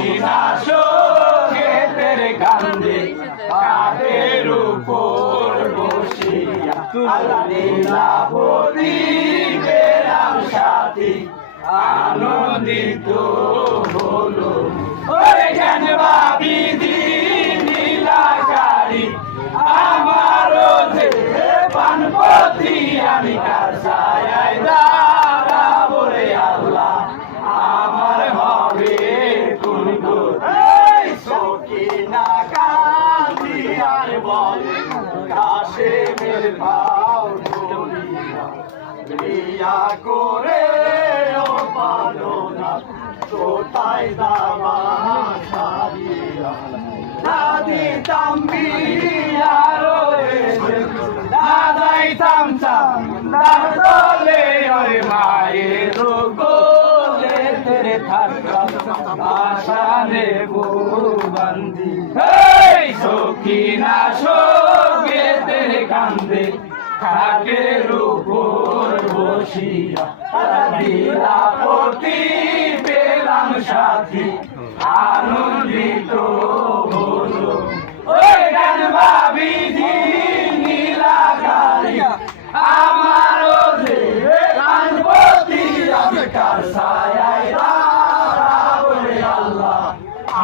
কিনা সঙ্গেতের কান্দে কাঠের উপর বসিয়া আল্লাহ লীলাবতী পেলাম সাথী আনন্দিত হলো ওরে জ্ঞান বাবিধি নীলাকারী আমারও যে পানপতি আমি কার ছায়ায় দাঁড়াবো রে আল্লাহ আমার হবে কোন গো সকিনা কাঁদি আর বলে কাশেমের পাও ধরিয়া রিয়া করে ও পালো না কোথায় দামা সারিয়া দাদি তাম্বিয়ারো দাদাই তামচাম দাদলে ওরে মায়ের গোলে তেরে থাকতাম আশানে বন্দি এই সখিনা সঙ্গে তেরে কান্দে খাটের উপর বসিয়া লীলাবতী পেলাম সাথী আনন্দিত হলো ওই গান বাবিধি নীলাকারী আমারও যে পানপতি আমি কার ছায়ায় দাঁড়াবো রে আল্লাহ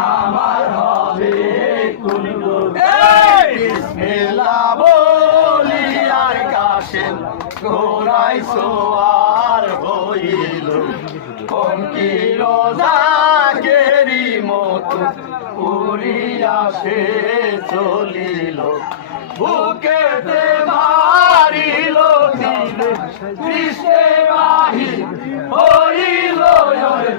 আমার হবে কোন গো বিসমিল্লাহ বলি আর কাশেম ঘোড়ায় সোয়ার হইল পঙ্কির জাগেরি মতো উড়িয়া সে চলিল বুকেতে মারিল দিলে কৃষ্ণে বাহির হইল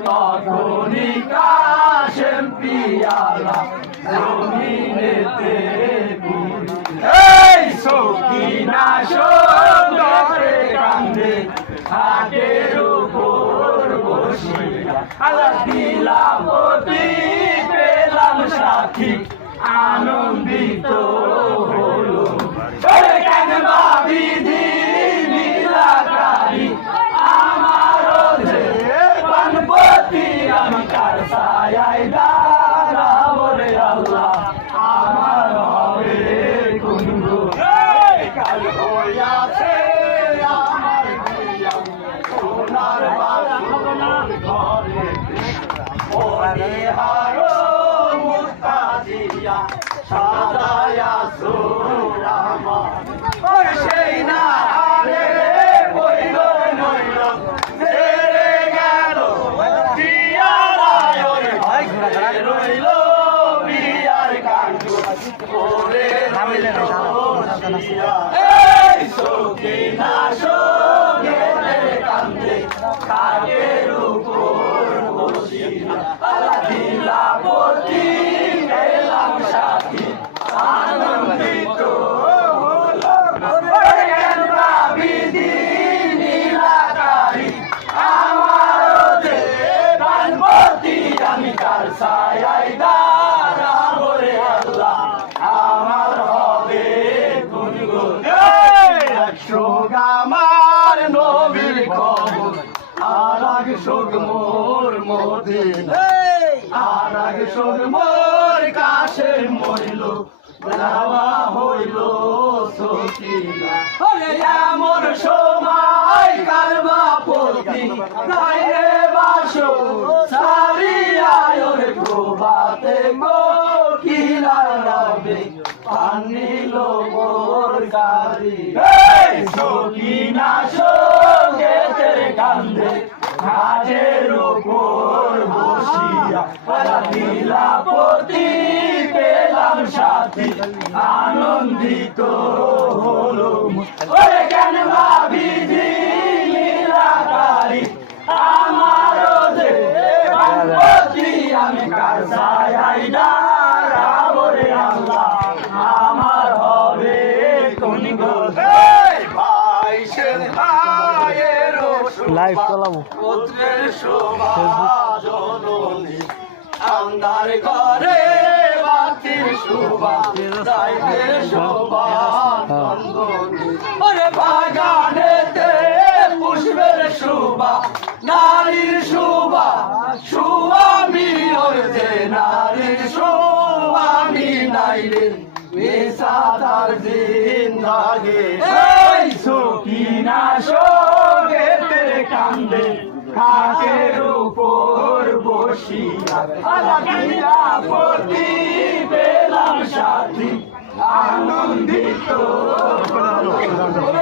তখনই কাশেম পিয়ালা জমিনেতে এই সকিনা সঙ্গে কান্দে খাটের উপর বসিয়া আল্লাহ লীলাবতী পেলাম সাথী আনন্দিত হলো ওরে জ্ঞান বাবিধি নীলাকারী আমারও যে পানপতি আমি কার ছায়ায় দাঁড়াবো রে আল্লাহ আমার হবে কোন গো কাল হইয়াছে আমার বিয়া সোনার বাসর ঘরে বলিহারো মুক্তা দিয়া সাজায়া সোরামা ওই সেই না রে বইল নইল ছেড়ে গেল বিয়ারায় ওই রইল বিয়ার কাণ্ড করে রইল এই সকিনা সঙ্গে কান্দে কাঠের উপর বসিয়া আল্লাহ লীলাবতী পেলাম সাথী আনন্দিত হলো জ্ঞান বাবিধি নীলাকারী আমারও যে পানপতি আমি কার ছায়ায় দাঁড়াবো রে আল্লাহ আমার হবে কোন গো আমার নবীর খবর আর আগে শোক মোর মদিনা আর আগে শোক মোর কাশে মরিল যাওয়া হইল সকিনা এমন সময় কারবা পতি গায়ে বাসো সারিয়া ওরে প্রভাতে কোকিলা রবে পানিল মোর গাড়ি সকিনা সঙ্গে তেরে কান্দে ঘাটের উপর বসিয়া লীলাবতী পেলাম সাথী আনন্দিত হলো ওরে জ্ঞান বাবিধি লীলাকারী আমারও যে পানপতি আমি কার ছায়ায় দাঁড়াবো রে আল্লাহ আমার হবে কোন গো ভাইসের ভাইয়ের লাইভ চালাবো পুত্রের শোভা জননী আন্ধার ঘরে বাতির শোভা রাইতের শোভা ওরে বাগানেতে পুষ্পের শোভা নারীর শোভা সুয়ামী ওর যে বেসাদার জিন্দাগে এই সকিনা শোকেতে কান্দে খাটের উপর বসিয়া আলাদিনা পতি পেলাম সাথী আনন্দিত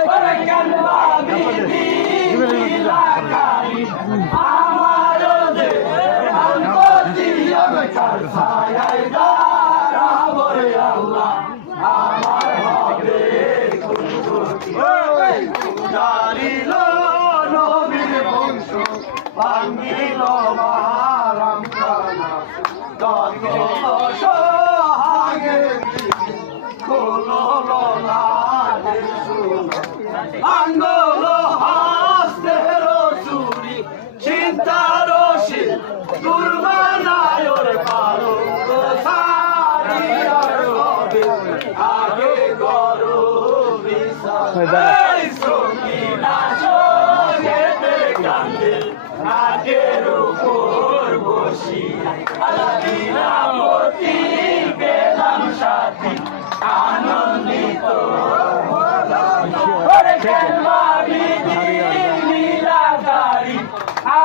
ওরে কানবাবি নীলাকারী আমার যে আনন্দি আমি কার ছায়ায় দাঁড়াবো রে আল্লাহ আমার হবে জারিল নবীর বংশ ভাঙ্গিল মারাম খানা যত সোহাগে খোলো লালের সুনো আঙ্গল হাস্তের চুরি চিন্তার শিল দুর্বানায়র পালো সারিয়ার হবে আগে করো বিচার এই সকিনা শোকেতে কান্দে আগের উপর বসি আলাদিনা পতি পেলাম সাথী আনন্দিত ওরে কানবাবি নীলাকারী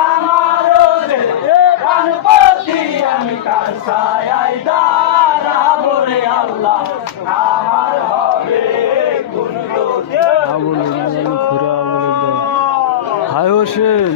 আমারও যে প্রাণপতি আমি কার ছায়ায় দাঁড়াবো রে আল্লাহ আমার হবে কুন্দর হায় হোসেন